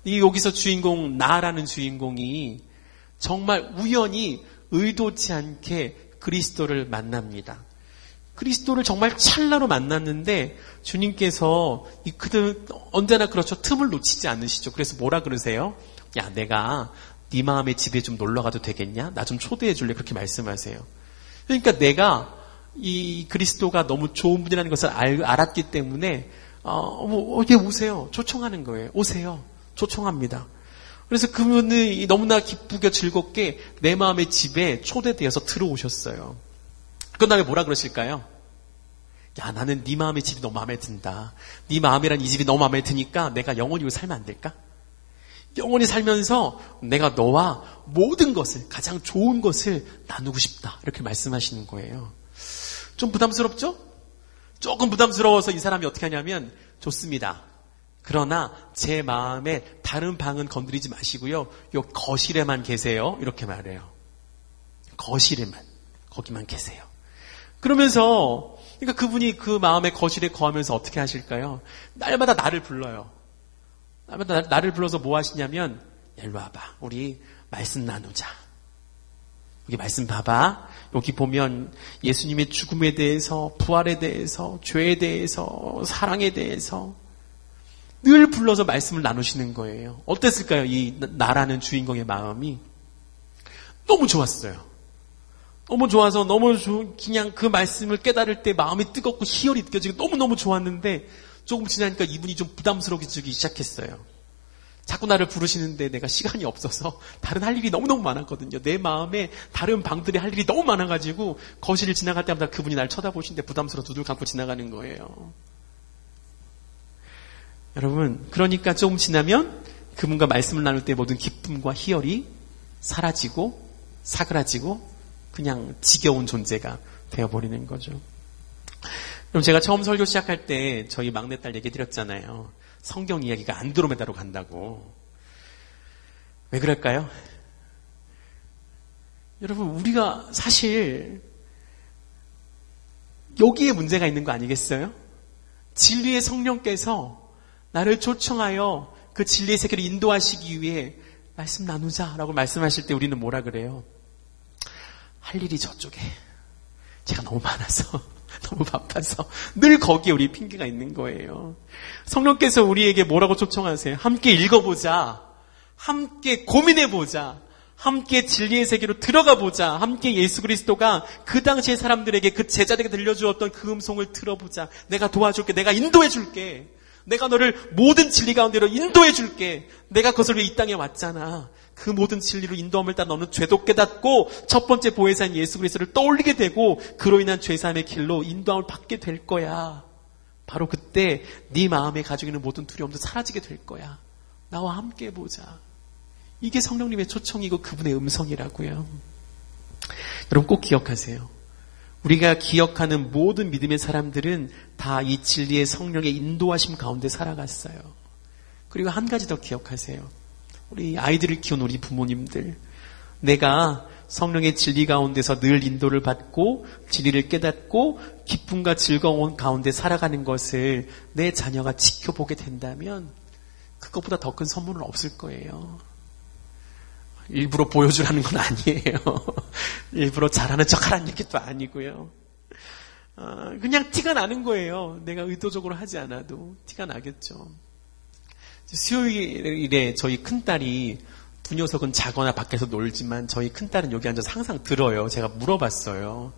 여기서 주인공, 나라는 주인공이 정말 우연히 의도치 않게 그리스도를 만납니다. 그리스도를 정말 찰나로 만났는데 주님께서 그들 언제나 그렇죠. 틈을 놓치지 않으시죠. 그래서 뭐라 그러세요? 야, 내가 네 마음의 집에 좀 놀러 가도 되겠냐? 나 좀 초대해 줄래? 그렇게 말씀하세요. 그러니까 내가 이 그리스도가 너무 좋은 분이라는 것을 알았기 때문에 여기 오세요. 초청하는 거예요. 오세요. 초청합니다. 그래서 그분이 너무나 기쁘게 즐겁게 내 마음의 집에 초대되어서 들어오셨어요. 그 다음에 뭐라 그러실까요? 야, 나는 네 마음의 집이 너무 마음에 든다. 네 마음이란 이 집이 너무 마음에 드니까 내가 영원히 여기 살면 안 될까? 영원히 살면서 내가 너와 모든 것을, 가장 좋은 것을 나누고 싶다. 이렇게 말씀하시는 거예요. 좀 부담스럽죠? 조금 부담스러워서 이 사람이 어떻게 하냐면, 좋습니다. 그러나 제 마음에 다른 방은 건드리지 마시고요. 요 거실에만 계세요. 이렇게 말해요. 거실에만, 거기만 계세요. 그러면서, 그러니까 그분이 그 마음의 거실에 거하면서 어떻게 하실까요? 날마다 나를 불러요. 날마다 나를 불러서 뭐 하시냐면, 일로 와봐. 우리 말씀 나누자. 여기 말씀 봐봐. 여기 보면 예수님의 죽음에 대해서, 부활에 대해서, 죄에 대해서, 사랑에 대해서 늘 불러서 말씀을 나누시는 거예요. 어땠을까요? 이 나라는 주인공의 마음이 너무 좋았어요. 너무 좋아서 그냥 그 말씀을 깨달을 때 마음이 뜨겁고 희열이 느껴지고 너무너무 좋았는데, 조금 지나니까 이분이 좀 부담스러워지기 시작했어요. 자꾸 나를 부르시는데 내가 시간이 없어서 다른 할 일이 너무너무 많았거든요. 내 마음에 다른 방들이 할 일이 너무 많아가지고 거실을 지나갈 때마다 그분이 날 쳐다보시는데 부담스러워 두들 감고 지나가는 거예요. 여러분, 그러니까 조금 지나면 그분과 말씀을 나눌 때 모든 기쁨과 희열이 사라지고 사그라지고 그냥 지겨운 존재가 되어버리는 거죠. 그럼 제가 처음 설교 시작할 때 저희 막내딸 얘기 드렸잖아요. 성경 이야기가 안드로메다로 간다고. 왜 그럴까요? 여러분, 우리가 사실 여기에 문제가 있는 거 아니겠어요? 진리의 성령께서 나를 초청하여 그 진리의 세계를 인도하시기 위해 말씀 나누자라고 말씀하실 때 우리는 뭐라 그래요? 할 일이 저쪽에. 제가 너무 많아서, 너무 바빠서 늘 거기에 우리 핑계가 있는 거예요. 성령께서 우리에게 뭐라고 초청하세요? 함께 읽어보자. 함께 고민해보자. 함께 진리의 세계로 들어가 보자. 함께 예수 그리스도가 그 당시의 사람들에게 그 제자들에게 들려주었던 그 음성을 들어보자. 내가 도와줄게. 내가 인도해줄게. 내가 너를 모든 진리 가운데로 인도해줄게. 내가 그것을 위해 이 땅에 왔잖아. 그 모든 진리로 인도함을 따라 너는 죄도 깨닫고 첫 번째 보혜사인 예수 그리스도를 떠올리게 되고 그로 인한 죄사함의 길로 인도함을 받게 될 거야. 바로 그때 네 마음에 가지고 있는 모든 두려움도 사라지게 될 거야. 나와 함께 해보자. 이게 성령님의 초청이고 그분의 음성이라고요. 여러분 꼭 기억하세요. 우리가 기억하는 모든 믿음의 사람들은 다 이 진리의 성령의 인도하심 가운데 살아갔어요. 그리고 한 가지 더 기억하세요. 우리 아이들을 키운 우리 부모님들, 내가 성령의 진리 가운데서 늘 인도를 받고 진리를 깨닫고 기쁨과 즐거움 가운데 살아가는 것을 내 자녀가 지켜보게 된다면 그것보다 더 큰 선물은 없을 거예요. 일부러 보여주라는 건 아니에요. 일부러 잘하는 척하라는 얘기도 아니고요. 그냥 티가 나는 거예요. 내가 의도적으로 하지 않아도 티가 나겠죠. 수요일에 저희 큰딸이 두 녀석은 자거나 밖에서 놀지만 저희 큰딸은 여기 앉아서 항상 들어요. 제가 물어봤어요.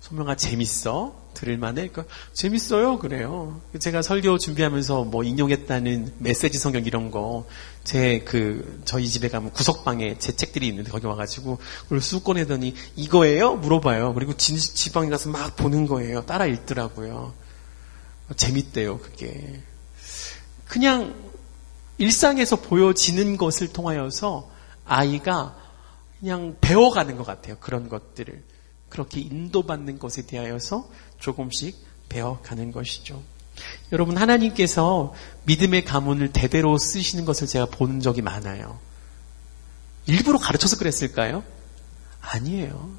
소명아 재밌어? 들을만해? 그러니까 재밌어요. 그래요. 제가 설교 준비하면서 뭐 인용했다는 메시지 성경 이런 거 저희 집에 가면 구석방에 제 책들이 있는데 거기 와가지고 그걸 쑥 꺼내더니 이거예요? 물어봐요. 그리고 지방에 가서 막 보는 거예요. 따라 읽더라고요. 재밌대요. 그게. 그냥 일상에서 보여지는 것을 통하여서 아이가 그냥 배워가는 것 같아요. 그런 것들을. 그렇게 인도받는 것에 대하여서 조금씩 배워가는 것이죠. 여러분, 하나님께서 믿음의 가문을 대대로 쓰시는 것을 제가 본 적이 많아요. 일부러 가르쳐서 그랬을까요? 아니에요.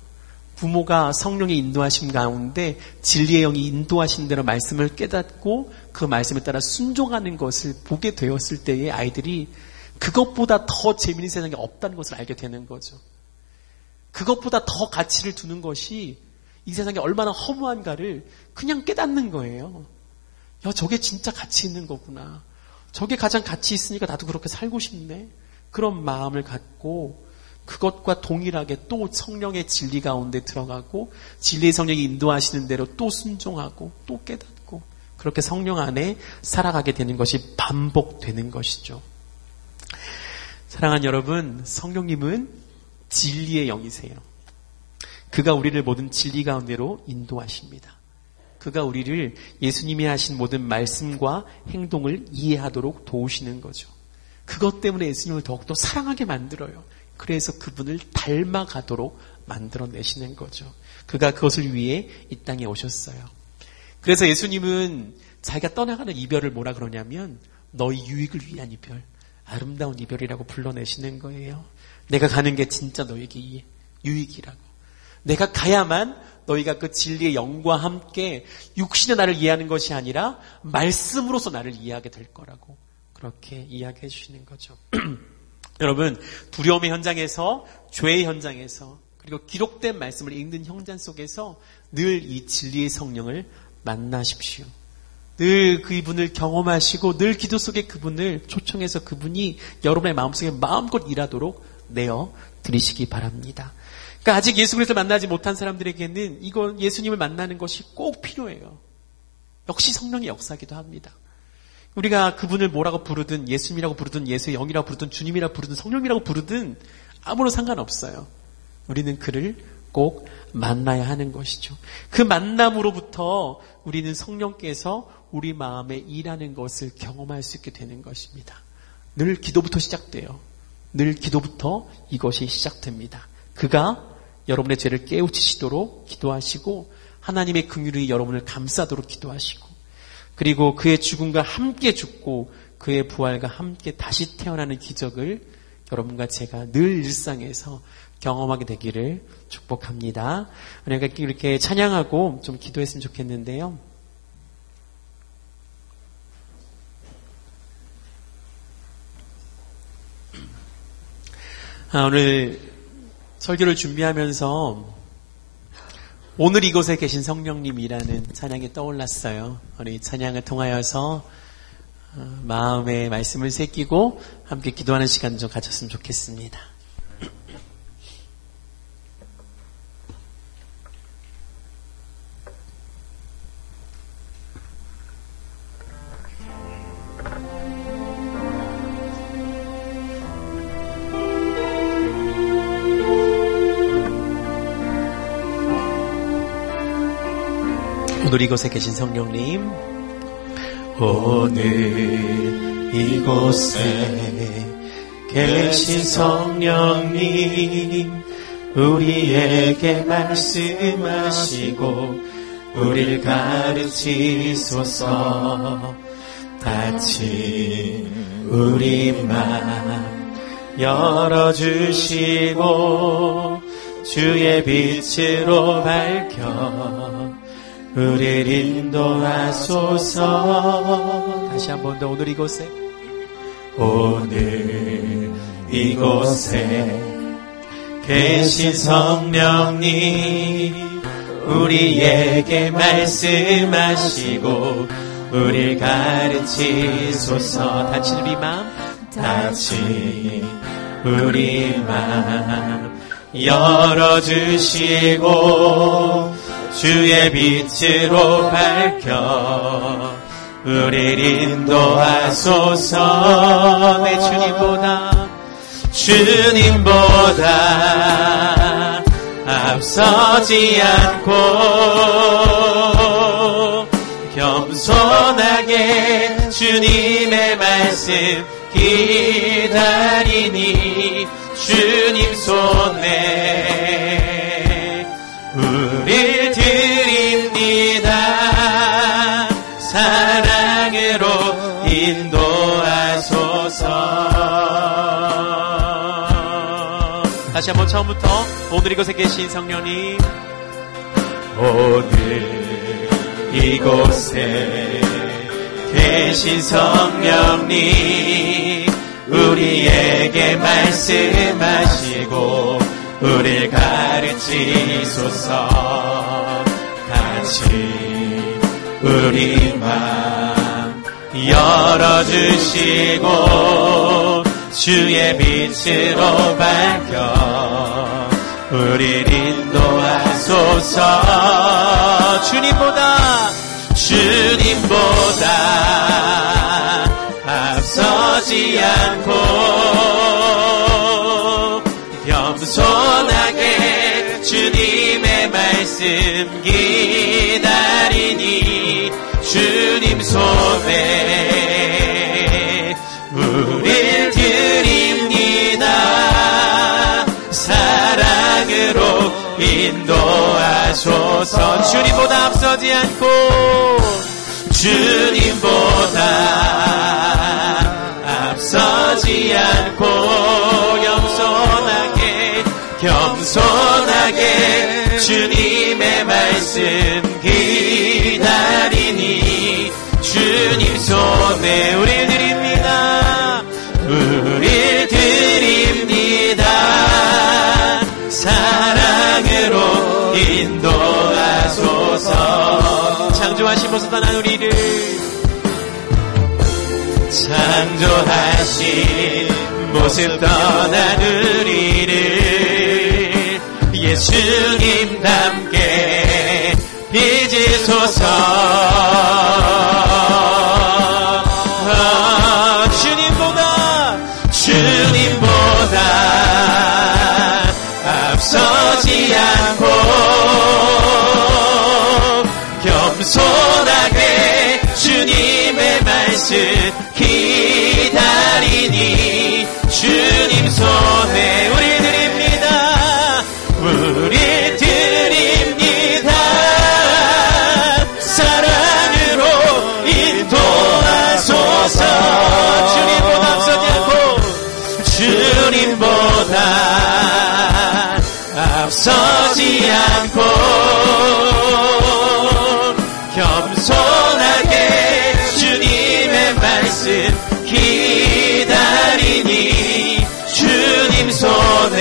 부모가 성령의 인도하심 가운데 진리의 영이 인도하신 대로 말씀을 깨닫고 그 말씀에 따라 순종하는 것을 보게 되었을 때에 아이들이 그것보다 더 재미있는 세상에 없다는 것을 알게 되는 거죠. 그것보다 더 가치를 두는 것이 이 세상에 얼마나 허무한가를 그냥 깨닫는 거예요. 야, 저게 진짜 가치 있는 거구나. 저게 가장 가치 있으니까 나도 그렇게 살고 싶네. 그런 마음을 갖고 그것과 동일하게 또 성령의 진리 가운데 들어가고 진리의 성령이 인도하시는 대로 또 순종하고 또 깨닫고 그렇게 성령 안에 살아가게 되는 것이 반복되는 것이죠. 사랑하는 여러분, 성령님은 진리의 영이세요. 그가 우리를 모든 진리 가운데로 인도하십니다. 그가 우리를 예수님이 하신 모든 말씀과 행동을 이해하도록 도우시는 거죠. 그것 때문에 예수님을 더욱더 사랑하게 만들어요. 그래서 그분을 닮아가도록 만들어내시는 거죠. 그가 그것을 위해 이 땅에 오셨어요. 그래서 예수님은 자기가 떠나가는 이별을 뭐라 그러냐면 너희 유익을 위한 이별, 아름다운 이별이라고 불러내시는 거예요. 내가 가는 게 진짜 너에게 유익이라고. 내가 가야만 너희가 그 진리의 영과 함께 육신의 나를 이해하는 것이 아니라 말씀으로서 나를 이해하게 될 거라고 그렇게 이야기해 주시는 거죠. 여러분, 두려움의 현장에서, 죄의 현장에서, 그리고 기록된 말씀을 읽는 현장 속에서 늘 이 진리의 성령을 만나십시오. 늘 그분을 경험하시고 늘 기도 속에 그분을 초청해서 그분이 여러분의 마음속에 마음껏 일하도록 내어 드리시기 바랍니다. 그러니까 아직 예수 그리스도를 만나지 못한 사람들에게는 이거 예수님을 만나는 것이 꼭 필요해요. 역시 성령의 역사이기도 합니다. 우리가 그분을 뭐라고 부르든 예수님이라고 부르든 예수의 영이라고 부르든 주님이라고 부르든 성령이라고 부르든 아무런 상관없어요. 우리는 그를 꼭 만나야 하는 것이죠. 그 만남으로부터 우리는 성령께서 우리 마음에 일하는 것을 경험할 수 있게 되는 것입니다. 늘 기도부터 시작돼요. 늘 기도부터 이것이 시작됩니다. 그가 여러분의 죄를 깨우치시도록 기도하시고 하나님의 긍휼이 여러분을 감싸도록 기도하시고, 그리고 그의 죽음과 함께 죽고 그의 부활과 함께 다시 태어나는 기적을 여러분과 제가 늘 일상에서 경험하게 되기를 축복합니다. 우리가 이렇게 찬양하고 좀 기도했으면 좋겠는데요. 오늘 설교를 준비하면서 오늘 이곳에 계신 성령님이라는 찬양이 떠올랐어요. 우리 찬양을 통하여서 마음에 말씀을 새기고 함께 기도하는 시간 좀 가졌으면 좋겠습니다. 오늘 이곳에 계신 성령님, 오늘 이곳에 계신 성령님, 우리에게 말씀하시고 우리를 가르치소서. 닫힌 우리 맘 열어주시고 주의 빛으로 밝혀 우리를 인도하소서. 다시 한 번 더. 오늘 이곳에 계신 성령님, 우리에게 말씀하시고 우리를 가르치소서. 닫힌 우리 맘 열어주시고 주의 빛으로 밝혀 우리를 인도하소서. 내 주님보다 앞서지 않고 겸손하게 주님의 말씀 기다리니 주님 손에 우릴 드립니다. 사랑으로 인도하소서. 다시 한번 처음부터. 오늘 이곳에 계신 성령님, 오늘 이곳에 계신 성령님, 우리에게 말씀하시고 우리를 가르치소서. 같이 우리 맘 열어주시고 주의 빛으로 밝혀 우리를 인도하소서. 주님보다 앞서지 않고 겸손하게 주님의 말씀 기다리니 주님 손에 우릴 드립니다. 사랑으로 인도하소서. 주님보다 앞서지 않고 겸손하게 주님의 말씀 기다리니 주님 손에 우릴 드립니다. 사랑으로 인도하소서. 창조하신 모습 떠난 우리를, 창조하신 모습 떠난 우리를 예수님답게 빚으소서. 주님보다 앞서지 않고 겸손하게 주님의 말씀 기다리니 주님 손에 우리 드립니다. 우리 앞서지 않고 겸손하게 주님의 말씀 기다리니 주님 손에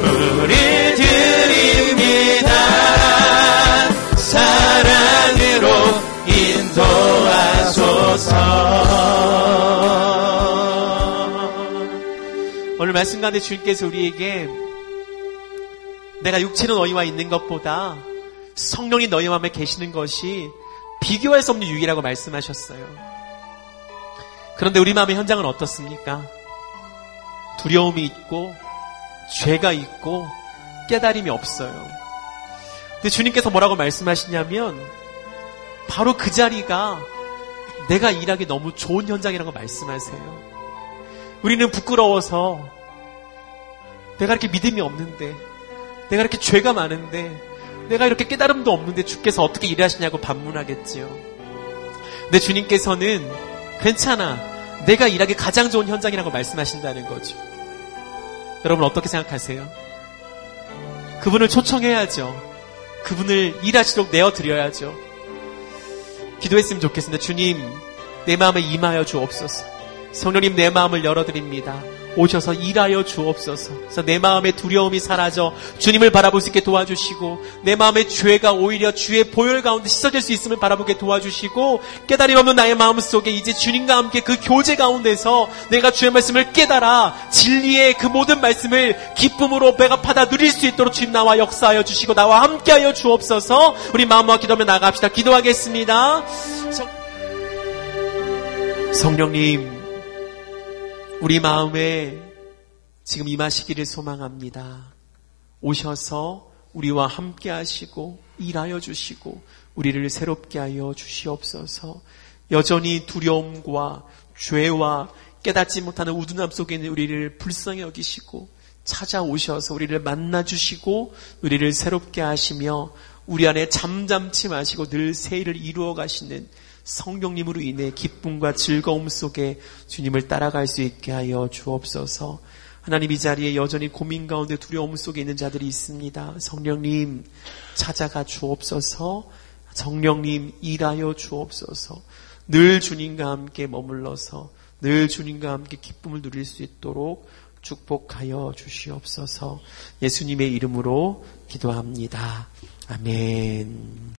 물을 드립니다. 사랑으로 인도하소서. 오늘 말씀 가운데 주님께서 우리에게 내가 육체로 너희와 있는 것보다 성령이 너희 마음에 계시는 것이 비교할 수 없는 유익이라고 말씀하셨어요. 그런데 우리 마음의 현장은 어떻습니까? 두려움이 있고 죄가 있고 깨달음이 없어요. 근데 주님께서 뭐라고 말씀하시냐면 바로 그 자리가 내가 일하기 너무 좋은 현장이라고 말씀하세요. 우리는 부끄러워서 내가 이렇게 믿음이 없는데, 내가 이렇게 죄가 많은데, 내가 이렇게 깨달음도 없는데 주께서 어떻게 일하시냐고 반문하겠지요. 근데 주님께서는 괜찮아, 내가 일하기 가장 좋은 현장이라고 말씀하신다는 거죠. 여러분 어떻게 생각하세요? 그분을 초청해야죠. 그분을 일하시도록 내어드려야죠. 기도했으면 좋겠습니다. 주님, 내 마음에 임하여 주옵소서. 성령님, 내 마음을 열어드립니다. 오셔서 일하여 주옵소서. 그래서 내 마음의 두려움이 사라져 주님을 바라볼 수 있게 도와주시고, 내 마음의 죄가 오히려 주의 보혈 가운데 씻어질 수 있음을 바라보게 도와주시고, 깨달음 없는 나의 마음 속에 이제 주님과 함께 그 교제 가운데서 내가 주의 말씀을 깨달아 진리의 그 모든 말씀을 기쁨으로 배가 받아 누릴 수 있도록 주님 나와 역사하여 주시고 나와 함께하여 주옵소서. 우리 마음과 기도하며 나아갑시다. 기도하겠습니다. 성령님, 우리 마음에 지금 임하시기를 소망합니다. 오셔서 우리와 함께 하시고 일하여 주시고 우리를 새롭게 하여 주시옵소서. 여전히 두려움과 죄와 깨닫지 못하는 우둔함 속에 있는 우리를 불쌍히 여기시고 찾아오셔서 우리를 만나주시고 우리를 새롭게 하시며 우리 안에 잠잠치 마시고 늘 새 일을 이루어 가시는 성령님으로 인해 기쁨과 즐거움 속에 주님을 따라갈 수 있게 하여 주옵소서. 하나님, 이 자리에 여전히 고민 가운데 두려움 속에 있는 자들이 있습니다. 성령님 찾아가 주옵소서. 성령님 일하여 주옵소서. 늘 주님과 함께 머물러서 늘 주님과 함께 기쁨을 누릴 수 있도록 축복하여 주시옵소서. 예수님의 이름으로 기도합니다. 아멘.